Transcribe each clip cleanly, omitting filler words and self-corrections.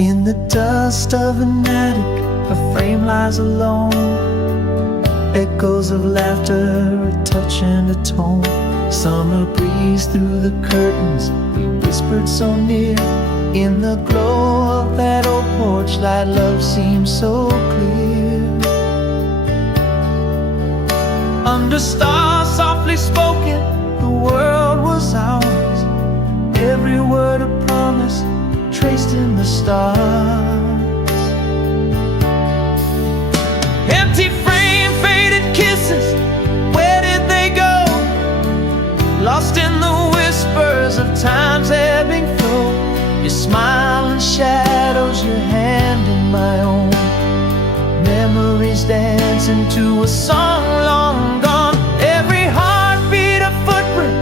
In the dust of an attic, a frame lies alone. Echoes of laughter, a touch and a tone. Summer breeze through the curtains, we whispered so near. In the glow of that old porch light, love seemed so clear. Under stars softly spoken, the world was ours. Every word a promise, traced in the stars. Empty frame, faded kisses, where did they go? Lost in the whispers of time's ebbing flow. Your smile and shadows, your hand in my own. Memories dancing to a song long gone. Every heartbeat a footprint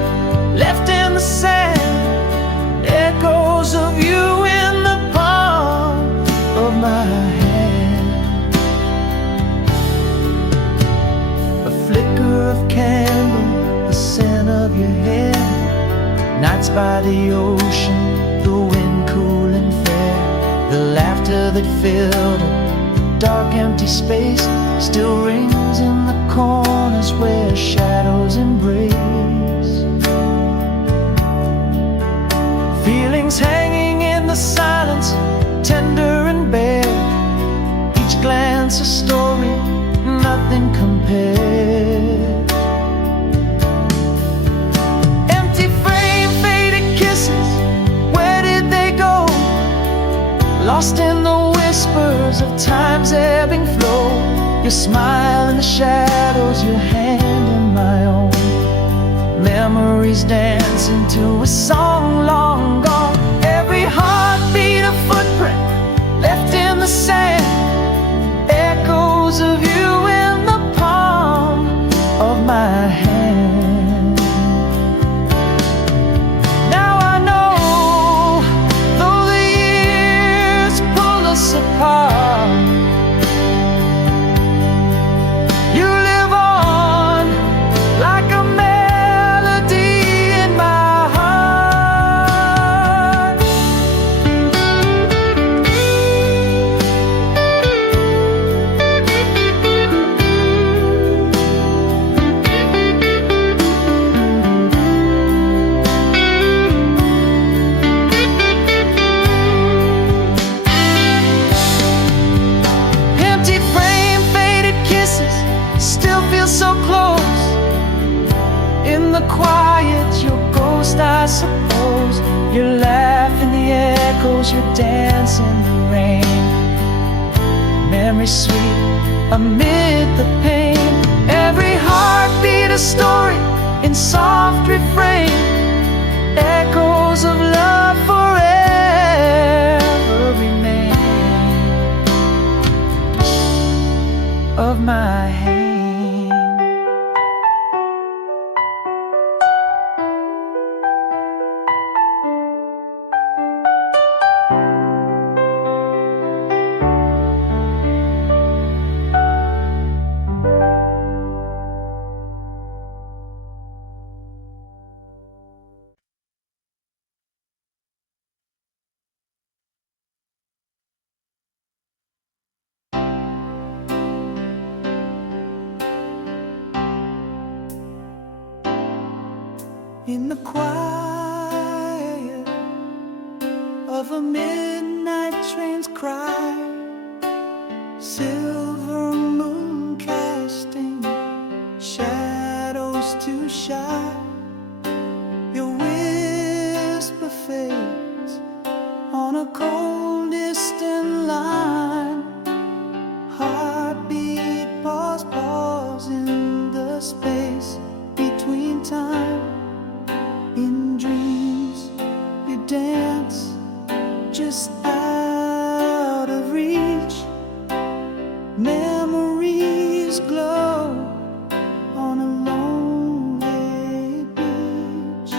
left in the sand. Echoes of you in the palm of my hand. A flicker of candle, the scent of your hair. Nights by the ocean, the wind cool and fair. The laughter that filled a dark empty space still rings in the corners where shadows embrace. Feelings hanging in the silence, tender and bare. Each glance a story, nothing compared. Empty frame, faded kisses, where did they go? Lost in the whispers of time's ebbing flow. Your smile in the shadows, your hand in my own. Memories dancing to a song long gone. Every heartbeat a footprint left in the sand. Echoes of you in the palm of my hand. Now I know, though the years pull us apart, you live on like a melody in my heart. Empty frame, faded kisses, still feel so close. In the quiet, your ghost I suppose. Your laugh in the echoes, your dance in the rain. Memory sweet amid the pain. Every heartbeat a story in soft refrain. Echoes of love forever remain of my hand. In the quiet of a midnight train's cry, silver moon casting shadows to shine. Your whisper fades on a cold distant line. Heartbeat pause in the space between time. In dreams you dance just out of reach. Memories glow on a lonely beach.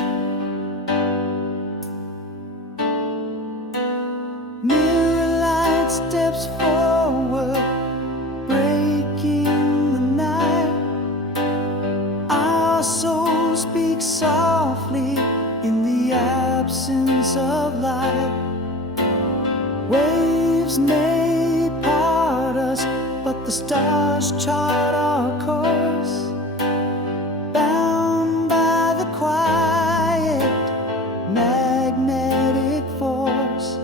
Mirror light steps forward, breaking the night. Our soul speaks softly in the absence of light. Waves may part us, but the stars chart our course, bound by the quiet magnetic force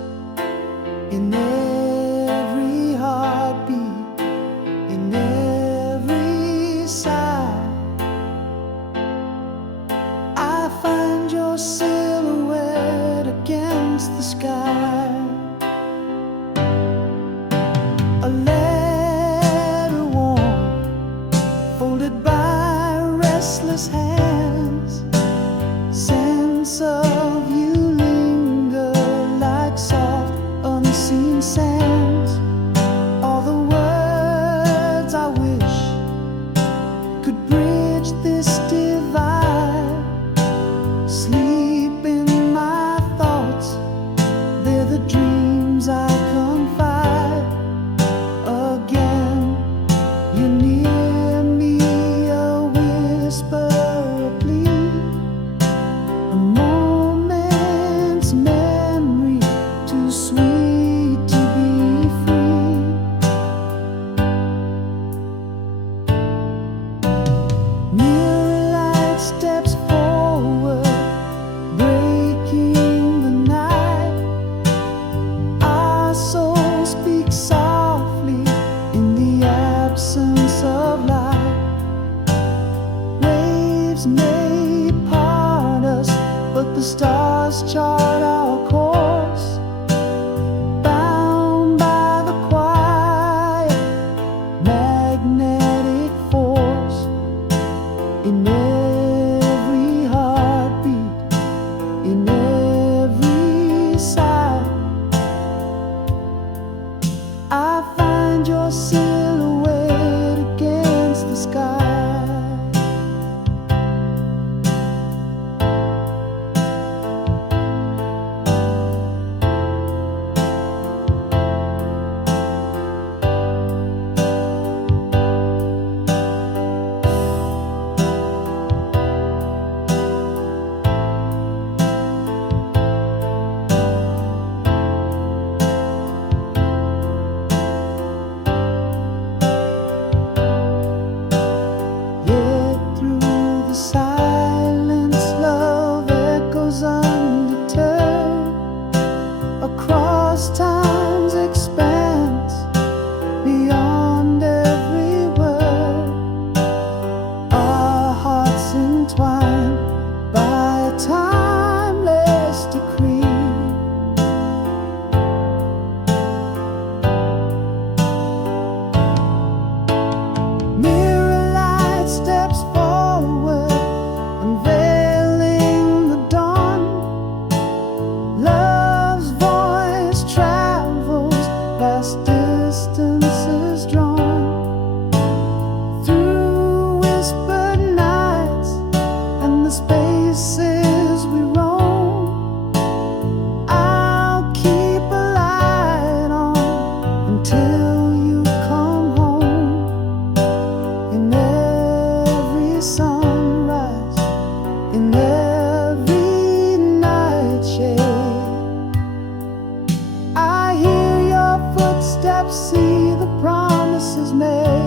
in every heartbeat, in every sigh. I find your silhouette against the sky. A letter warm, folded by restless hands. Sense of you linger like soft, unseen sands. All the words I wish could bridge this divide. Sleep in my thoughts, they're the dreams I confide. Again, you're near me, a whisper, a plea, a moment's memory, too sweet to be free. Mirror light steps forward, breaking the night. Our soul speaks softly in the absence of light. Waves may part us, but the stars chart our course, bound by the quiet magnetic force in every heartbeat, in every sigh. I find your silhouette against the sky. Yet through the silence, love echoes undeterred across time's expanse, beyond every word. Our hearts entwined by a timeless decree. Mirror light steps forward, unveiling the dawn. Love's voice travels vast distances, drawn through whispered nights and the spaces we roam. I'll keep a light on until you come home. In every sunrise, in every nightshade, I hear your footsteps, see the promises made.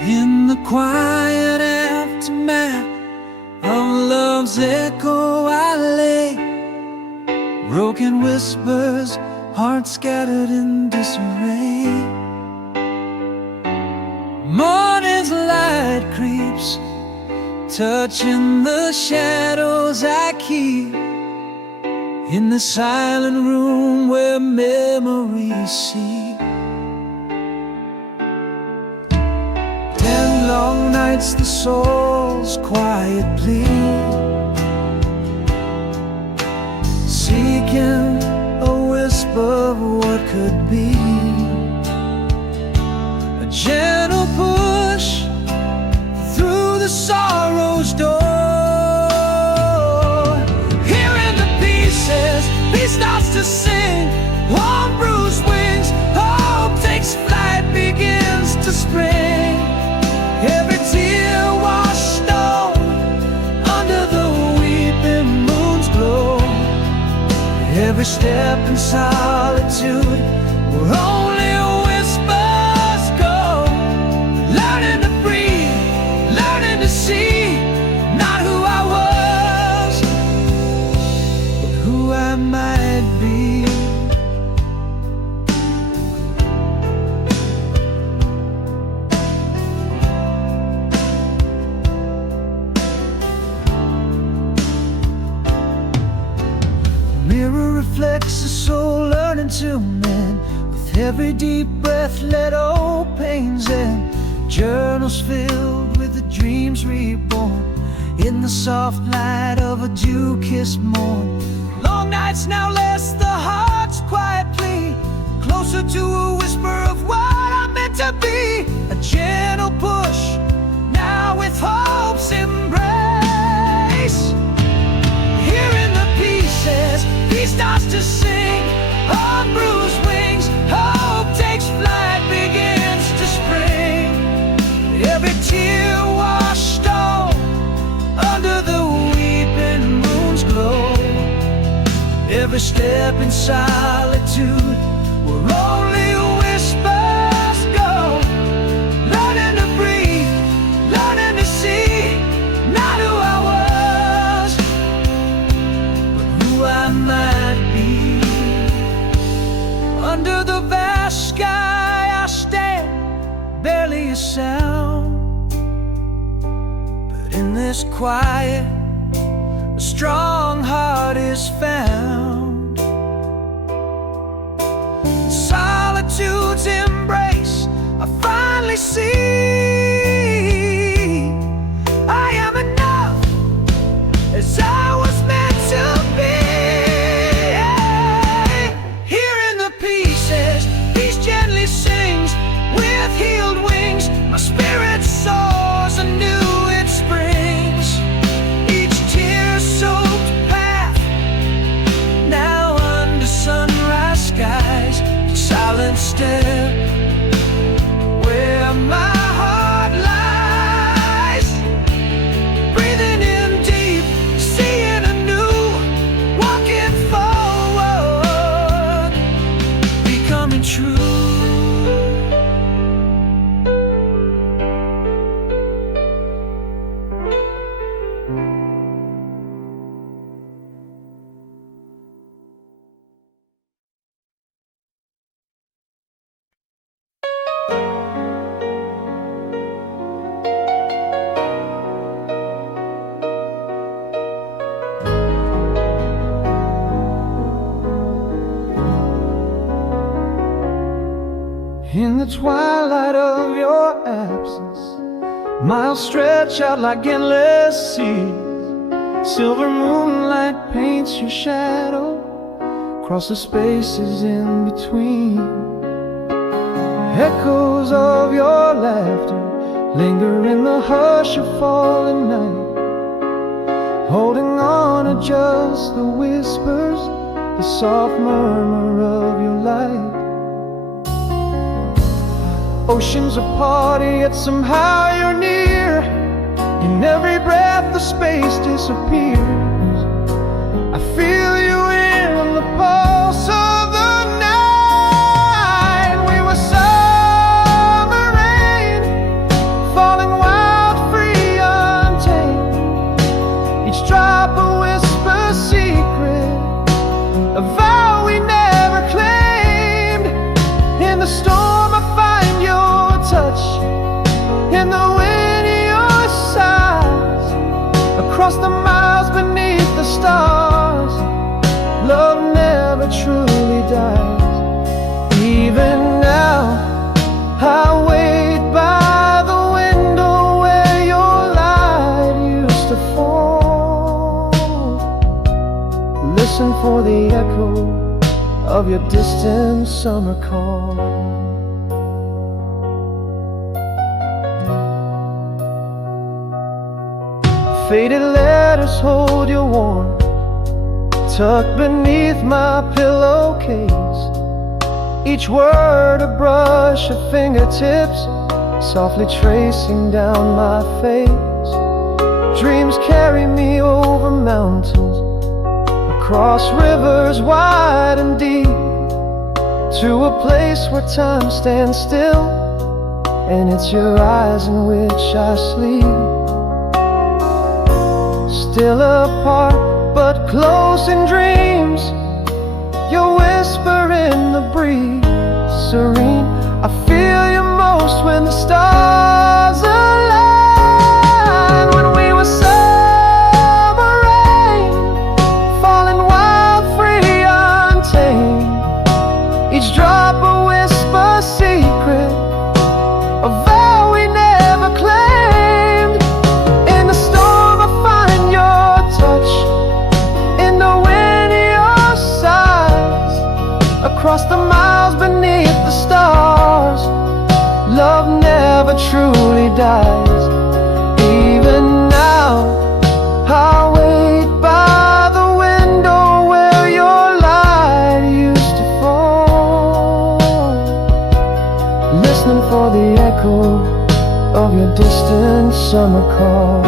In the quiet aftermath of love's echo, I lay, broken whispers, hearts scattered in disarray. Morning's light creeps touching the shadows I keep in the silent room where memories sleep. 10 long nights the soul's quiet plea, seeking a whisper of what could be. A gentle push through the sorrow's door. Hearing the pieces, peace starts to sing. On bruised wings, hope takes flight, begins to spring. Every tear washed stone under the weeping moon's glow. Every step in solitude where only whispers go. Learning to breathe, learning to see, not who I was, but who I might be. Mirror reflects the soul learning to mend. With every deep breath, let old pains end. Journals filled with the dreams reborn in the soft light of a dew-kissed morn. Long nights now less the heart's quiet plea, closer to a whisper of what I'm meant to be. A gentle push, now with hope's embrace. Hearing the pieces, peace starts to sing. On bruised wings, hope takes flight, begins to spring. Every tear washed stone under the weeping moon's glow. Every step in solitude where only whispers go. Learning to breathe, learning to see, not who I was, but who I might be. Under the vast sky I stand, barely a sound, but in this quiet a strong heart is found. Solitude's embrace I finally see. I am enough as I was meant to be. Hearing the pieces, peace gently sings. With healed wings, my spirit soars anew, it springs. Each tear-soaked path, now under sunrise skies. Silent step where my heart lies. Breathing in deep, seeing anew, walking forward, becoming true. In the twilight of your absence, miles stretch out like endless seas. Silver moonlight paints your shadow across the spaces in between. Echoes of your laughter linger in the hush of falling night, holding on to just the whispers, the soft murmur of your light. Oceans apart, yet somehow you're near. In every breath the space disappears. I feel you in the pulse of the night. We were summer rain, falling wild, free, untamed. Each drop a whisper secret, a vow we never claimed. In the storm I find your touch, in the wind your sighs. the echo of your distant summer call. Faded letters hold you warm, tucked beneath my pillowcase. Each word a brush of fingertips, softly tracing down my face. Dreams carry me over mountains, across rivers wide and deep, to a place where time stands still, and it's your eyes in which I sleep. Still apart, but close in dreams, your whisper in the breeze, serene. I feel you most when the stars align. When we were summer rain, falling wild, free, untamed. Each drop a whisper secret, a vow we never claimed. In the storm I find your touch, in the wind your sighs, across the miles beneath the stars. Love never truly dies. Even now I wait by the window where your light used to fall, listening for the echo of your distant summer call.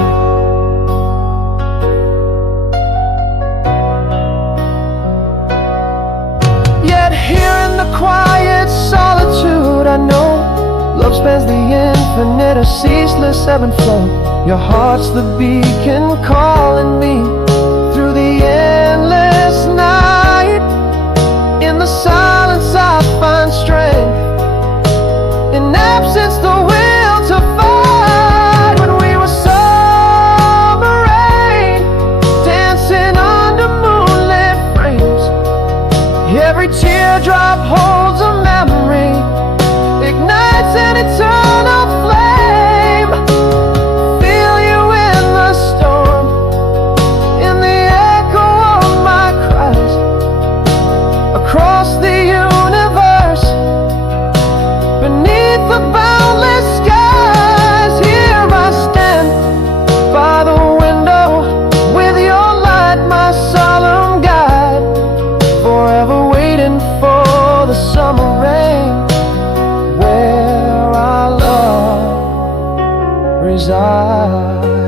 Yet here in the quiet solitude, I know love spans the infinite, a ceaseless ebb and flow. Your heart's the beacon calling me through the endless night. In the silence I find strength, in absence the will to fight. When we were summer rain, dancing under moonlit frames, every teardrop holds a memory, ignites an eternal flame. Feel you in the storm, in the echo of my cries, across the universe, beneath the boundless skies. Here I stand by the window, with your light my solemn guide, forever waiting for the summer rain, where our love resides.